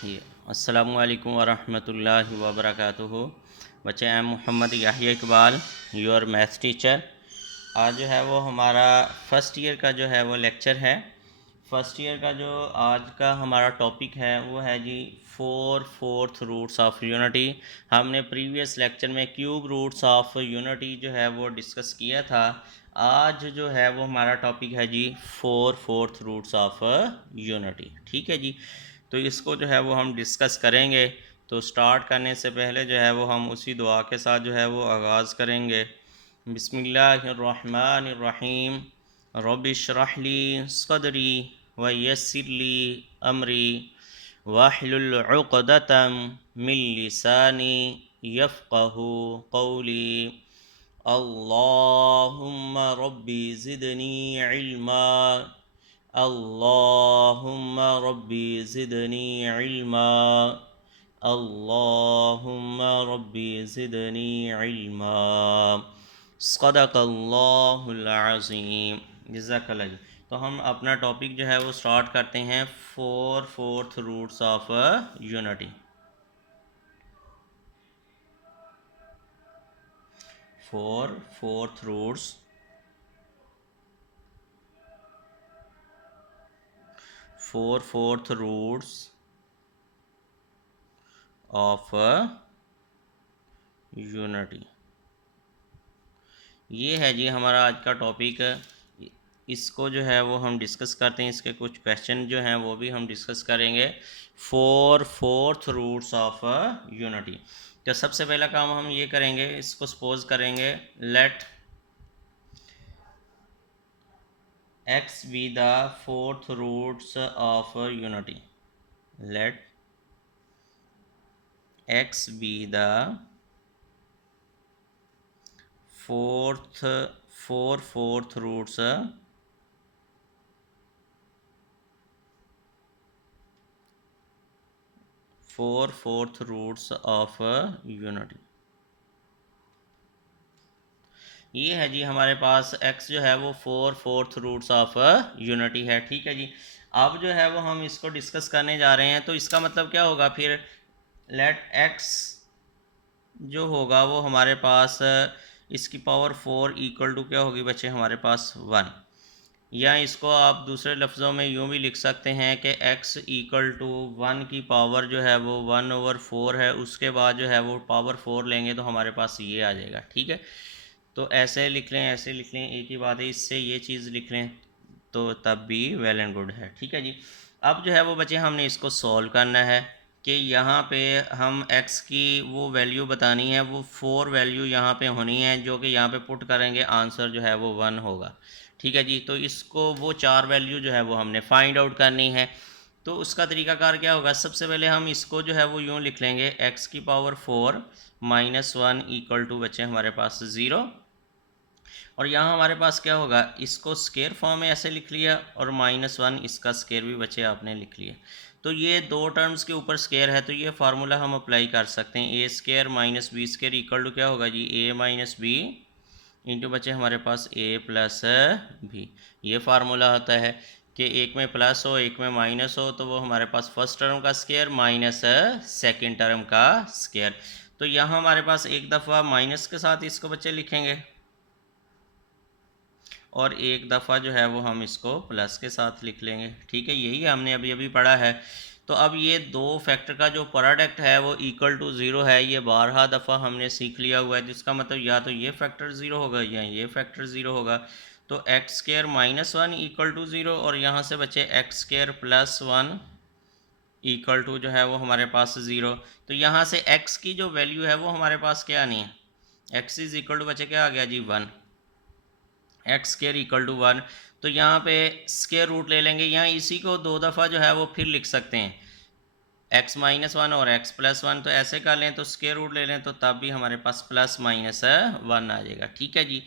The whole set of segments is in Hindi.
जी, अस्सलामुअलैकुम वरहमतुल्लाहि वबरकातुहू। बच्चे, I am Mohammad Yahya Iqbal, your maths teacher. आज जो है वो हमारा फ़र्स्ट ईयर का जो है वो लेक्चर है। फ़र्स्ट ईयर का जो आज का हमारा टॉपिक है वो है जी फोर्थ रूट्स ऑफ यूनिटी। हमने प्रीवियस लेक्चर में क्यूब रूट्स ऑफ यूनिटी जो है वो डिस्कस किया था। आज जो है वो हमारा टॉपिक है जी फोर्थ रूट्स ऑफ यूनिटी। ठीक है जी, तो इसको जो है वो हम डिस्कस करेंगे। तो स्टार्ट करने से पहले जो है वो हम उसी दुआ के साथ जो है वो आगाज़ करेंगे। बिस्मिल्लाहिर्रहमानिर्रहीम। रब्बि इश्रह ली सदरी व यस्सिर ली अमरी वाहलुल उक़दतम मिन लिसानी यफ़क़हू क़ौली। अल्लाहुम्मा रब्बी ज़िदनी इल्मा। अल्लाहुम्मा रब्बी ज़िदनी इल्मा। अल्लाहुम्मा रब्बी ज़िदनी इल्मा। सदक़ल्लाहुल अज़ीम। जज़ाकल्लाह। तो हम अपना टॉपिक जो है वो स्टार्ट करते हैं fourth roots of unity. Fourth roots fourth roots of unity. ये है जी हमारा आज का टॉपिक। इसको जो है वो हम डिस्कस करते हैं, इसके कुछ क्वेश्चन जो हैं वो भी हम डिस्कस करेंगे। Fourth roots of unity. तो सबसे पहला काम हम ये करेंगे, इसको सपोज करेंगे late x be the fourth roots of unity. Let x be the fourth roots fourth roots of unity। ये है जी हमारे पास x जो है वो फोर्थ रूट्स ऑफ यूनिटी है। ठीक है जी, अब जो है वो हम इसको डिस्कस करने जा रहे हैं। तो इसका मतलब क्या होगा फिर, लेट x जो होगा वो हमारे पास इसकी पावर 4 इक्वल टू क्या होगी बच्चे, हमारे पास 1। या इसको आप दूसरे लफ्ज़ों में यूँ भी लिख सकते हैं कि x इक्वल टू 1 की पावर जो है वो 1/4 है। उसके बाद जो है वो पावर 4 लेंगे तो हमारे पास ये आ जाएगा। ठीक है, तो ऐसे लिख लें, ऐसे लिख लें, एक ही बात है। इससे ये चीज़ लिख लें तो तब भी वेल एंड गुड है। ठीक है जी, अब जो है वो बच्चे हमने इसको सॉल्व करना है कि यहाँ पे हम x की वो वैल्यू बतानी है, वो 4 वैल्यू यहाँ पे होनी है, जो कि यहाँ पे पुट करेंगे आंसर जो है वो 1 होगा। ठीक है जी, तो इसको वो 4 वैल्यू जो है वो हमने फाइंड आउट करनी है। तो उसका तरीकाकार क्या होगा, सबसे पहले हम इसको जो है वो यूँ लिख लेंगे, x की पावर 4 माइनस 1 इक्वल टू बच्चे हमारे पास 0। और यहाँ हमारे पास क्या होगा, इसको स्केयर फॉर्म में ऐसे लिख लिया और -1 इसका स्केयर भी बच्चे आपने लिख लिया। तो ये दो टर्म्स के ऊपर स्केयर है, तो ये फार्मूला हम अप्लाई कर सकते हैं। A square minus B square equal to क्या होगा जी, ए माइनस बी इंटू बच्चे हमारे पास ए प्लस बी। ये फार्मूला होता है कि एक में प्लस हो एक में माइनस हो तो वो हमारे पास फर्स्ट टर्म का स्केयर माइनस सेकेंड टर्म का स्केयर। तो यहाँ हमारे पास एक दफ़ा माइनस के साथ इसको बच्चे लिखेंगे और एक दफ़ा जो है वो हम इसको प्लस के साथ लिख लेंगे। ठीक है, यही हमने अभी अभी पढ़ा है। तो अब ये दो फैक्टर का जो प्रोडक्ट है वो इक्वल टू 0 है, ये 12 दफ़ा हमने सीख लिया हुआ है, जिसका मतलब या तो ये फैक्टर 0 होगा या ये फैक्टर 0 होगा। तो x square minus 1 equal to 0 और यहाँ से बचे x square plus 1 equal to जो है वो हमारे पास 0। तो यहाँ से x की जो वैल्यू है वो हमारे पास क्या आनी है, x इज़ इक्वल टू बचे क्या आ गया जी 1, एक्स स्केयर इक्वल टू 1। तो यहाँ पे स्केयर रूट ले लेंगे, यहाँ इसी को दो दफ़ा जो है वो फिर लिख सकते हैं, x माइनस 1 और x प्लस 1। तो ऐसे कर लें तो स्केयर रूट ले लें तो तब भी हमारे पास प्लस माइनस 1 आ जाएगा। ठीक है जी,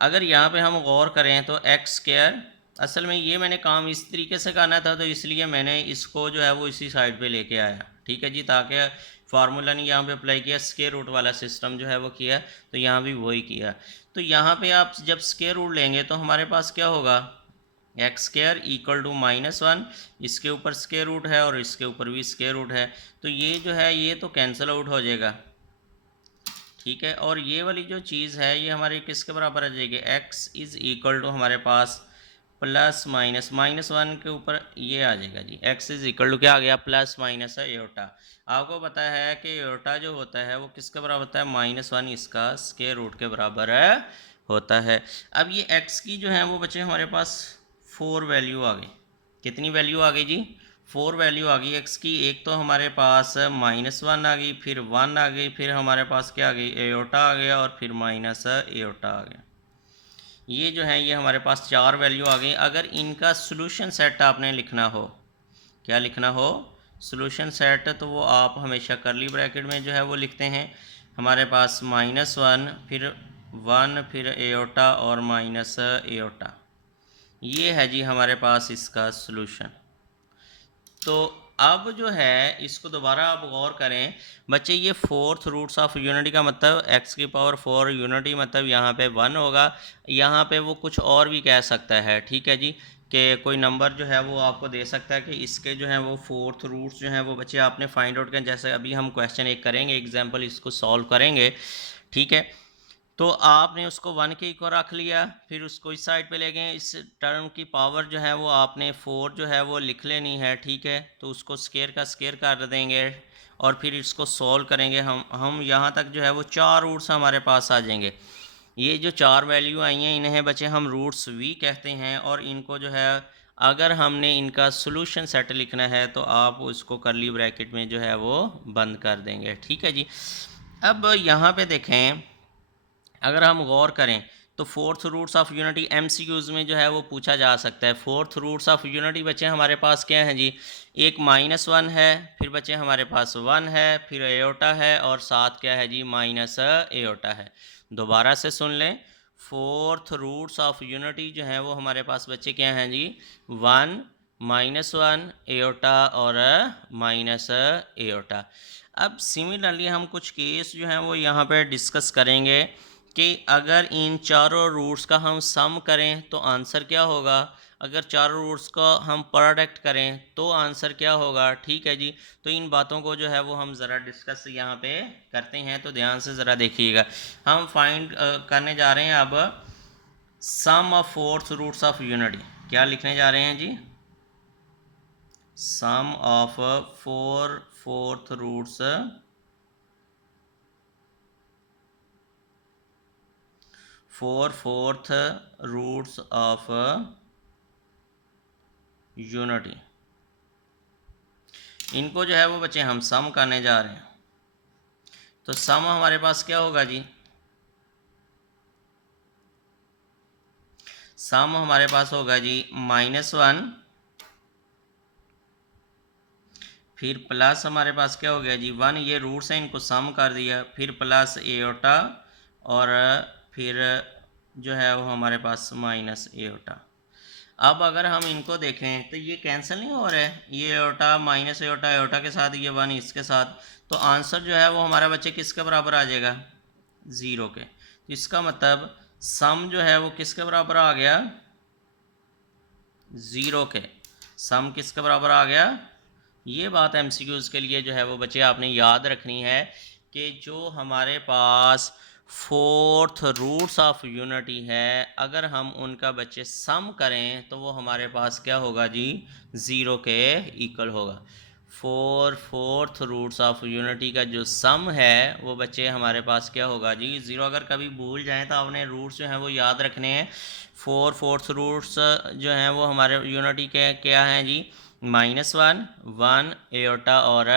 अगर यहाँ पे हम गौर करें तो एक्स स्केयर, असल में ये मैंने काम इस तरीके से करना था तो इसलिए मैंने इसको जो है वो इसी साइड पे लेके आया। ठीक है जी, ताकि फार्मूला नहीं यहाँ पे अप्लाई किया, स्केयर रूट वाला सिस्टम जो है वो किया, तो यहाँ भी वही किया। तो यहाँ पे आप जब स्केयर रूट लेंगे तो हमारे पास क्या होगा, एक्स स्क्वायर इक्वल टू -1, इसके ऊपर स्क्वायर रूट है और इसके ऊपर भी स्क्वायर रूट है, तो ये जो है ये तो कैंसिल आउट हो जाएगा, ठीक है। और ये वाली जो चीज़ है ये हमारी किसके बराबर आ जाएगी, x इज़ इक्वल टू हमारे पास प्लस माइनस -1 के ऊपर ये आ जाएगा जी, x इज़ इक्वल टू क्या आ गया, प्लस माइनस एयोटा। आपको पता है कि एयोटा जो होता है वो किसके बराबर होता है, -1 इसका स्क्वायर रूट के बराबर होता है। अब ये x की जो है वो बच्चे हमारे पास 4 वैल्यू आ गई, कितनी वैल्यू आ गई जी, 4 वैल्यू आ गई एक्स की। एक तो हमारे पास -1 आ गई, फिर 1 आ गई, फिर हमारे पास क्या आ गई, एयोटा आ गया, और फिर माइनस एयोटा आ गया। ये जो है ये हमारे पास 4 वैल्यू आ गई। अगर इनका सोल्यूशन सेट आपने लिखना हो, क्या लिखना हो, सोल्यूशन सेट, तो वो आप हमेशा करली ब्रैकेट में जो है वो लिखते हैं। हमारे पास -1 फिर 1 फिर एयोटा और माइनस एयोटा, ये है जी हमारे पास इसका सोल्यूशन। तो अब जो है इसको दोबारा आप गौर करें बच्चे, ये 4th रूट्स ऑफ यूनिटी का मतलब x की पावर 4 यूनिटी मतलब यहाँ पे 1 होगा। यहाँ पे वो कुछ और भी कह सकता है, ठीक है जी, कि कोई नंबर जो है वो आपको दे सकता है कि इसके जो है वो 4th रूट्स जो हैं वो बच्चे आपने फाइंड आउट करें। जैसे अभी हम क्वेश्चन एक करेंगे, एग्जाम्पल इसको सॉल्व करेंगे, ठीक है। तो आपने उसको 1 के इक्वल रख लिया, फिर उसको इस साइड पे ले गए, इस टर्म की पावर जो है वो आपने 4 जो है वो लिख लेनी है, ठीक है। तो उसको स्केयर का स्केयर कर देंगे और फिर इसको सॉल्व करेंगे हम यहाँ तक जो है वो 4 रूट्स हमारे पास आ जाएंगे। ये जो 4 वैल्यू आई हैं इन्हें बच्चे हम रूट्स वी कहते हैं, और इनको जो है अगर हमने इनका सोल्यूशन सेट लिखना है तो आप उसको करली ब्रैकेट में जो है वो बंद कर देंगे, ठीक है जी। अब यहाँ पे देखें, अगर हम गौर करें तो 4th roots of unity MCQs में जो है वो पूछा जा सकता है। 4th रूट्स ऑफ यूनिटी बच्चे हमारे पास क्या है जी, एक -1 है, फिर बच्चे हमारे पास 1 है, फिर एयोटा है, और साथ क्या है जी, माइनस एयोटा है। दोबारा से सुन लें, 4th रूट्स ऑफ यूनिटी जो है वो हमारे पास बच्चे क्या हैं जी, 1 -1 एयोटा और माइनस एयोटा। अब सिमिलरली हम कुछ केस जो हैं वो यहाँ पे डिस्कस करेंगे कि अगर इन चारों रूट्स का हम सम करें तो आंसर क्या होगा, अगर चारों रूट्स का हम प्रोडक्ट करें तो आंसर क्या होगा, ठीक है जी। तो इन बातों को जो है वो हम ज़रा डिस्कस यहाँ पे करते हैं, तो ध्यान से ज़रा देखिएगा। हम फाइंड करने जा रहे हैं अब sum of 4th roots of unity. क्या लिखने जा रहे हैं जी, sum of 4th roots fourth roots of unity. इनको जो है वो बच्चे हम सम करने जा रहे हैं। तो सम हमारे पास क्या होगा जी, सम हमारे पास होगा जी -1, फिर प्लस हमारे पास क्या हो गया जी 1, ये रूट्स हैं इनको सम कर दिया, फिर प्लस एयोटा, और फिर जो है वो हमारे पास माइनस एयोटा। अब अगर हम इनको देखें तो ये कैंसिल नहीं हो रहा है, ये एयोटा माइनस एयोटा, एयोटा के साथ ये 1 इसके साथ, तो आंसर जो है वो हमारा बच्चे किसके बराबर आ जाएगा, 0 के। तो इसका मतलब सम जो है वो किसके बराबर आ गया, 0 के। सम किसके बराबर आ गया, ये बात MCQs के लिए जो है वो बच्चे आपने याद रखनी है कि जो हमारे पास 4th रूट्स ऑफ यूनिटी है, अगर हम उनका बच्चे सम करें तो वो हमारे पास क्या होगा जी, 0 के इक्वल होगा। 4th रूट्स ऑफ यूनिटी का जो सम है वो बच्चे हमारे पास क्या होगा जी, 0। अगर कभी भूल जाएं तो आपने रूट्स जो हैं वो याद रखने हैं। 4th रूट्स जो हैं वो हमारे यूनिटी के क्या हैं जी, -1 1 एयोटा और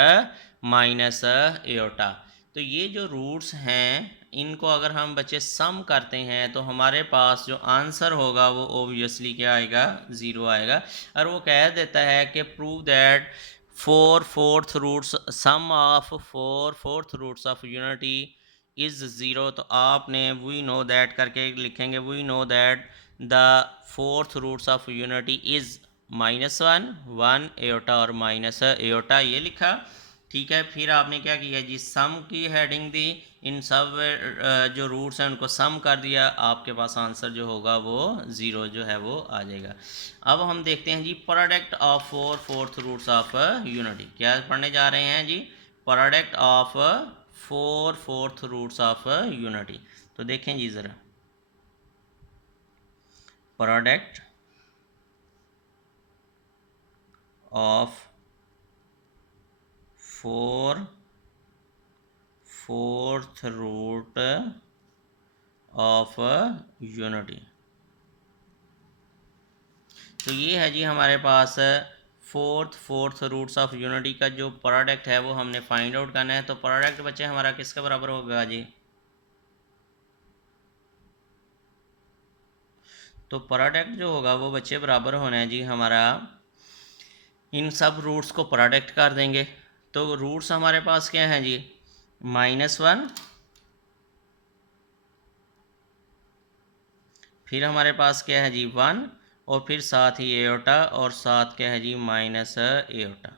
माइनस एयोटा। तो ये जो रूट्स हैं इनको अगर हम बच्चे सम करते हैं तो हमारे पास जो आंसर होगा वो ओबियसली क्या आएगा, 0 आएगा। और वो कह देता है कि prove that 4th roots sum of 4th roots of unity is 0। तो आपने वी नो दैट करके लिखेंगे, we know that the 4th roots of unity is -1 1 iota और माइनस एयोटा, ये लिखा। ठीक है, फिर आपने क्या किया जी, सम की हेडिंग दी, इन सब जो रूट्स हैं उनको सम कर दिया, आपके पास आंसर जो होगा वो 0 जो है वो आ जाएगा। अब हम देखते हैं जी product of 4 fourth roots of unity. क्या पढ़ने जा रहे हैं जी, product of 4 fourth roots of unity. तो देखें जी ज़रा, product of 4 fourth root of unity. तो ये है जी हमारे पास फोर्थ रूट्स ऑफ यूनिटी का जो प्रोडक्ट है वो हमने फाइंड आउट करना है। तो प्रोडक्ट बच्चे हमारा किसके बराबर होगा जी, तो प्रोडक्ट जो होगा वो बच्चे बराबर होना है जी हमारा, इन सब रूट्स को प्रोडक्ट कर देंगे। तो रूट्स हमारे पास क्या हैं जी, -1, फिर हमारे पास क्या है जी 1, और फिर साथ ही एओटा, और साथ क्या है जी माइनस एओटा।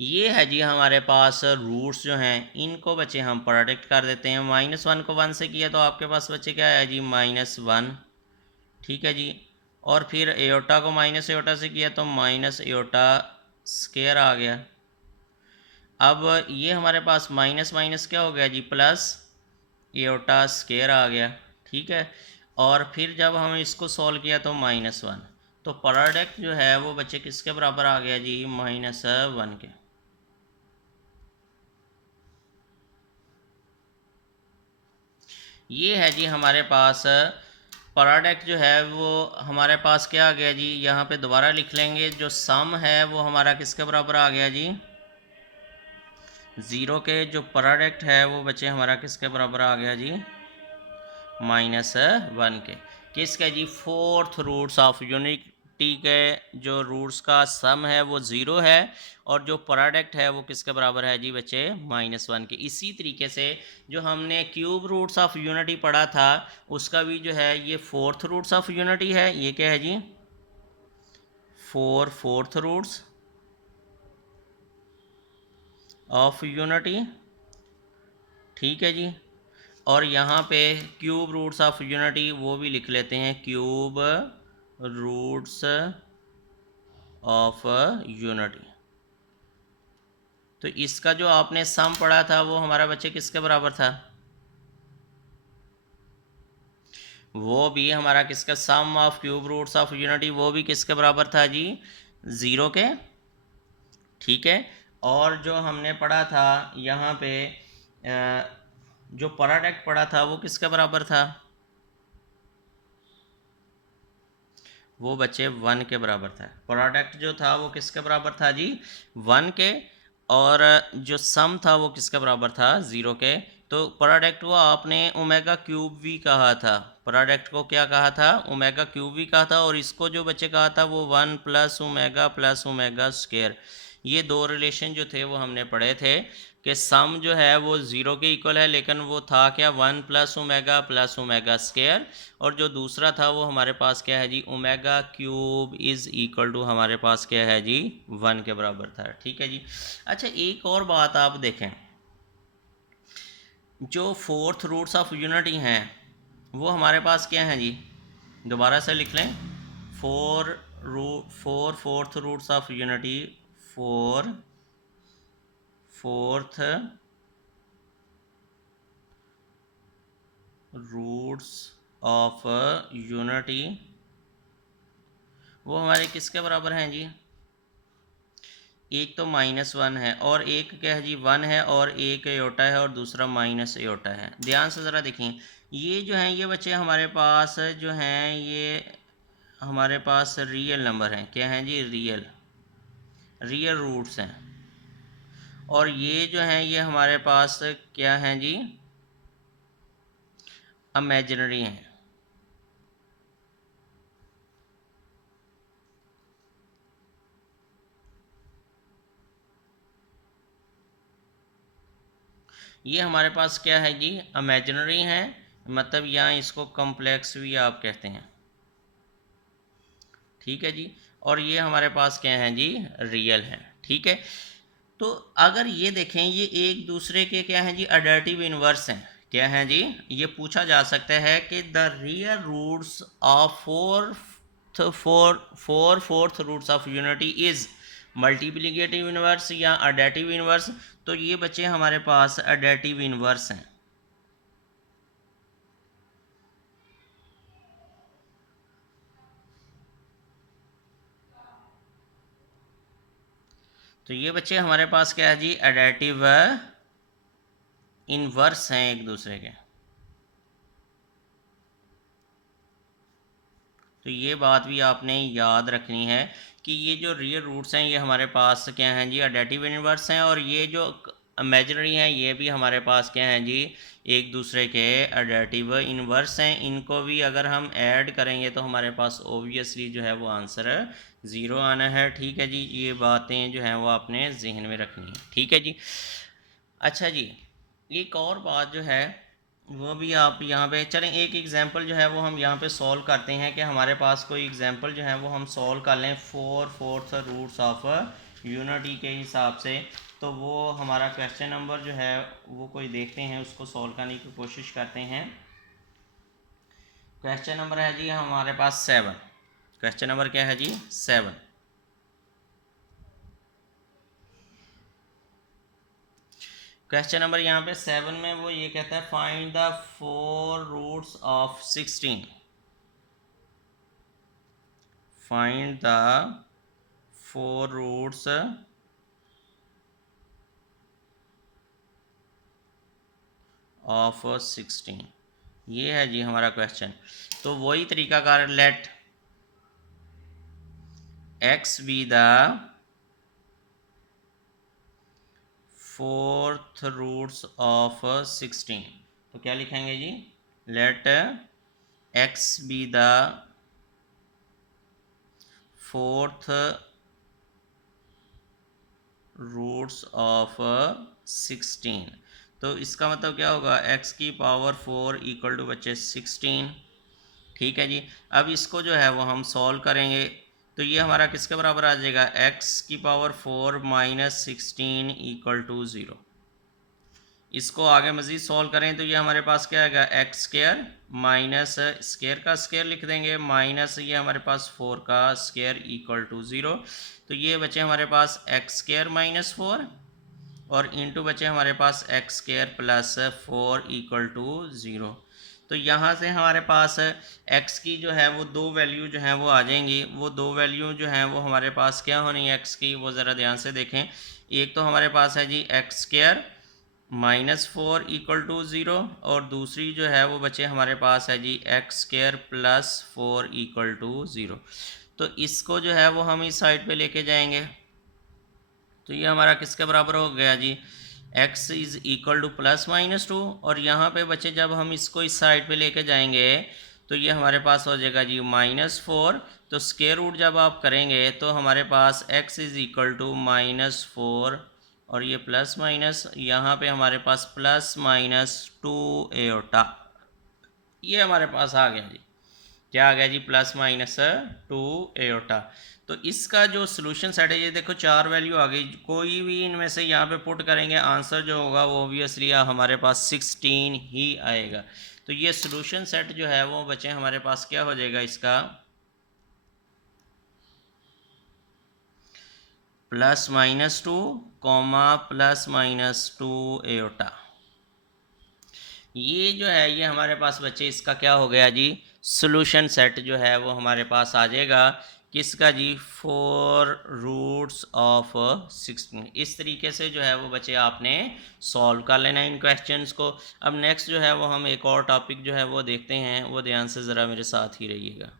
ये है जी हमारे पास रूट्स जो हैं, इनको बच्चे हम प्रोडक्ट कर देते हैं। -1 को 1 से किया तो आपके पास बच्चे क्या है जी -1, ठीक है जी। और फिर एओटा को माइनस एओटा से किया तो माइनस एओटा स्क्वायर आ गया। अब ये हमारे पास माइनस माइनस क्या हो गया जी, प्लस एओटा स्क्वायर आ गया, ठीक है। और फिर जब हम इसको सॉल्व किया तो -1, तो प्रोडक्ट जो है वो बच्चे किसके बराबर आ गया जी, -1 के। ये है जी हमारे पास प्रोडक्ट जो है वो हमारे पास क्या आ गया जी, यहाँ पे दोबारा लिख लेंगे, जो सम है वो हमारा किसके बराबर आ गया जी, 0 के। जो प्रोडक्ट है वो बच्चे हमारा किसके बराबर आ गया जी, -1 के। किसके जी, फोर्थ रूट्स ऑफ यूनिटी के जो रूट्स का सम है वो 0 है, और जो प्रोडक्ट है वो किसके बराबर है जी बच्चे, -1 के। इसी तरीके से जो हमने क्यूब रूट्स ऑफ यूनिटी पढ़ा था उसका भी जो है ये फोर्थ रूट्स ऑफ यूनिटी है। ये क्या है जी, 4 फोर्थ रूट्स ऑफ यूनिटी, ठीक है जी। और यहाँ पे क्यूब रूट्स ऑफ यूनिटी वो भी लिख लेते हैं, क्यूब रूट्स ऑफ यूनिटी। तो इसका जो आपने सम पढ़ा था वो हमारा बच्चे किसके बराबर था, वो भी हमारा किसका, sum of cube roots of unity, वो भी किसके बराबर था जी, 0 के, ठीक है। और जो हमने पढ़ा था यहाँ पे जो प्रोडक्ट पढ़ा था वो किसके बराबर था, वो बच्चे 1 के बराबर था। प्रोडक्ट जो था वो किसके बराबर था जी, 1 के। और जो सम था वो किसके बराबर था, 0 के। तो प्रोडक्ट को आपने ओमेगा क्यूब भी कहा था, प्रोडक्ट को क्या कहा था, ओमेगा क्यूब भी कहा था। और इसको जो बच्चे कहा था वो 1 प्लस ओमेगा स्क्वायर। ये दो रिलेशन जो थे वो हमने पढ़े थे कि सम जो है वो 0 के इक्वल है, लेकिन वो था क्या, 1 प्लस ओमेगा स्क्वायर। और जो दूसरा था वो हमारे पास क्या है जी, omega cube is equal to हमारे पास क्या है जी, 1 के बराबर था, ठीक है जी। अच्छा, एक और बात आप देखें, जो फोर्थ रूट्स ऑफ यूनिटी हैं वो हमारे पास क्या हैं जी, दोबारा से लिख लें, 4 fourth roots of unity, 4 fourth roots of unity वो हमारे किसके बराबर हैं जी, एक तो -1 है, और एक क्या है जी 1 है, और एक एयोटा है, और दूसरा माइनस एयोटा है। ध्यान से ज़रा देखें, ये जो हैं ये बच्चे हमारे पास जो हैं ये हमारे पास रियल नंबर हैं, क्या हैं जी, रियल रूट्स हैं। और ये जो हैं ये हमारे पास क्या हैं जी, इमेजिनरी हैं। ये हमारे पास क्या है जी, इमेजिनरी हैं, मतलब यहाँ इसको कॉम्प्लेक्स भी आप कहते हैं, ठीक है जी। और ये हमारे पास क्या है जी, रियल है, ठीक है। तो अगर ये देखें, ये एक दूसरे के क्या हैं जी, अडर्टिव इनवर्स हैं। क्या हैं जी, ये पूछा जा सकता है कि the real roots of four fourth roots of unity is multiplicative inverse या अडर्टिव इनवर्स। तो ये बच्चे हमारे पास अडर्टिव इनवर्स हैं। तो ये बच्चे हमारे पास क्या है जी, एडेटिव इनवर्स हैं एक दूसरे के। तो ये बात भी आपने याद रखनी है कि ये जो रियल रूट्स हैं ये हमारे पास क्या हैं जी, एडेटिव इनवर्स हैं, और ये जो इमेजिनरी हैं ये भी हमारे पास क्या हैं जी, एक दूसरे के एडेटिव इनवर्स हैं। इनको भी अगर हम ऐड करेंगे तो हमारे पास ओबियसली जो है वो आंसर 0 आना है। ठीक है जी, ये बातें जो हैं वो आपने जहन में रखनी है। ठीक है जी। अच्छा जी, एक और बात जो है वो भी आप यहाँ पे चलें, एक एग्जांपल जो है वो हम यहाँ पे सॉल्व करते हैं कि हमारे पास कोई एग्जांपल जो है वो हम सॉल्व कर लें four fourth roots of unity के हिसाब से। तो वो हमारा क्वेश्चन नंबर जो है वो कोई देखते हैं, उसको सॉल्व करने की कोशिश करते हैं। क्वेश्चन नंबर है जी हमारे पास 7। क्वेश्चन नंबर क्या है जी, 7। क्वेश्चन नंबर यहाँ पे 7 में वो ये कहता है find the four roots of 16। Find the four roots of 16। ये है जी हमारा क्वेश्चन। तो वही तरीकाकार, let x be the fourth roots of 16। तो क्या लिखेंगे जी, let x be the fourth roots of 16। तो इसका मतलब क्या होगा, x की पावर 4 इक्वल टू बच्चे 16। ठीक है जी। अब इसको जो है वो हम सॉल्व करेंगे तो ये हमारा किसके बराबर आ जाएगा, x की पावर 4 माइनस 16 इक्वल टू 0। इसको आगे मज़ीद सॉल्व करें तो ये हमारे पास क्या आएगा, एक्स स्क्वायर माइनस स्क्वायर का स्क्वायर लिख देंगे माइनस ये हमारे पास 4 का स्क्वायर इक्वल टू 0। तो ये बचे हमारे पास एक्स स्क्वायर माइनस 4 और इंटू बचे हमारे पास x square plus 4 equal to 0। तो यहाँ से हमारे पास x की जो है वो दो वैल्यू जो है वो आ जाएंगी। वो दो वैल्यू जो हैं वो हमारे पास क्या होनी है x की, वो ज़रा ध्यान से देखें। एक तो हमारे पास है जी x square minus 4 equal to 0 और दूसरी जो है वो बचे हमारे पास है जी x square plus 4 equal to 0। तो इसको जो है वो हम इस साइड पे लेके जाएंगे तो ये हमारा किसके बराबर हो गया जी, x is equal two plus minus 2 और यहाँ पे बच्चे जब हम इसको इस साइड पे लेके जाएंगे तो ये हमारे पास हो जाएगा जी माइनस 4। तो स्क्वायर रूट जब आप करेंगे तो हमारे पास x is equal to minus 4 और ये प्लस माइनस यहाँ पे हमारे पास प्लस माइनस 2 एयोटा, ये हमारे पास आ गया जी। क्या आ गया जी, प्लस माइनस 2 एयोटा। तो इसका जो सोल्यूशन सेट है ये देखो 4 वैल्यू आ गई, कोई भी इनमें से यहाँ पे पुट करेंगे आंसर जो होगा वो ऑब्वियसली हमारे पास 16 ही आएगा। तो ये सोल्यूशन सेट जो है वो बच्चे हमारे पास क्या हो जाएगा, इसका plus minus 2 comma plus minus 2 aorta. ये जो है ये हमारे पास बच्चे इसका क्या हो गया जी, सोल्यूशन सेट जो है वो हमारे पास आ जाएगा किसका जी, फोर रूट्स ऑफ 16। इस तरीके से जो है वो बच्चे आपने सॉल्व कर लेना इन क्वेश्चंस को। अब नेक्स्ट जो है वो हम एक और टॉपिक जो है वो देखते हैं, वो ध्यान से ज़रा मेरे साथ ही रहिएगा।